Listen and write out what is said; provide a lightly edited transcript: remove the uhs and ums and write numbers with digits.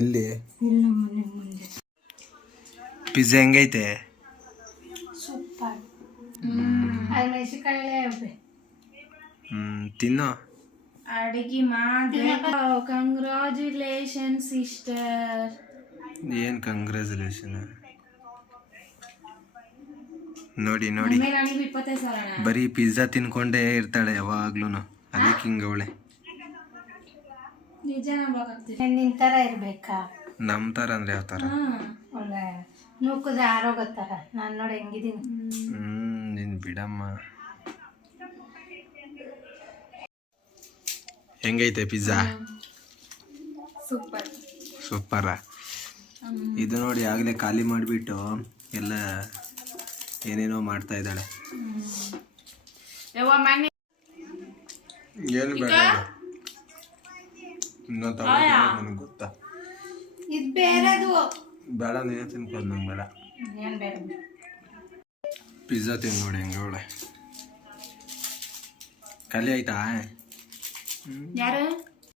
ಎಲ್ಲಿ ಪಿಜ್ಜಾ ಹೆಂಗೈತೆ? ಸೂಪರ್. ತಿನ್ನೋ. ಅಡಿಗೆ ಮಾಡ್ಬೇಕು. Congratulation sister. ಏನ್ ಕಂಗ್ರಾಚುಲೇಷನ್? ನೋಡಿ ನೋಡಿ, ಬರೀ ಪಿಜ್ಜಾ ತಿನ್ಕೊಂಡೇ ಇರ್ತಾಳೆ ಯಾವಾಗ್ಲೂನು. ಅದಕ್ಕೆ ಹಿಂಗವಳೆ. ನಿನ್ ತರ ಇರ್ಬೇಕಾ? ನಮ್ ತರ ಅಂದ್ರೆ ಯಾವ ತರ? ಒಳ್ಳೆ ನೂಕದ ಆರೋಗ್ಯ ತರ. ನಾನ್ ನೋಡಿ ಹೆಂಗಿದೀನಿ. ನೀನ್ ಬಿಡಮ್ಮ. ಹೆಂಗೈತೆ ಪಿಜ್ಜಾ? ಸೂಪರ್. ಸೂಪರಾ? ಇದು ನೋಡಿ ಆಗ್ಲೇ ಖಾಲಿ ಮಾಡಿಬಿಟ್ಟು ಎಲ್ಲ ಏನೇನೋ ಮಾಡ್ತಾ ಇದ್ದಾಳೆ. ಏನು ಬೇಡ ನನಗೆ ಗೊತ್ತಾ. ಇದು ಬೇರೆದು ಬೇಡ, ನೀನೇ ತಿನ್ಕೋದು. ನಂಗೆ ಬೇಡ. ಏನ್ ಬೇಡ. ಪಿಜ್ಜಾ ತಿಂದು ನೋಡಿ ಹೆಂಗೆ ಒಳ್ಳೆ. ಖಾಲಿ ಆಯ್ತಾ? ಯಾರು?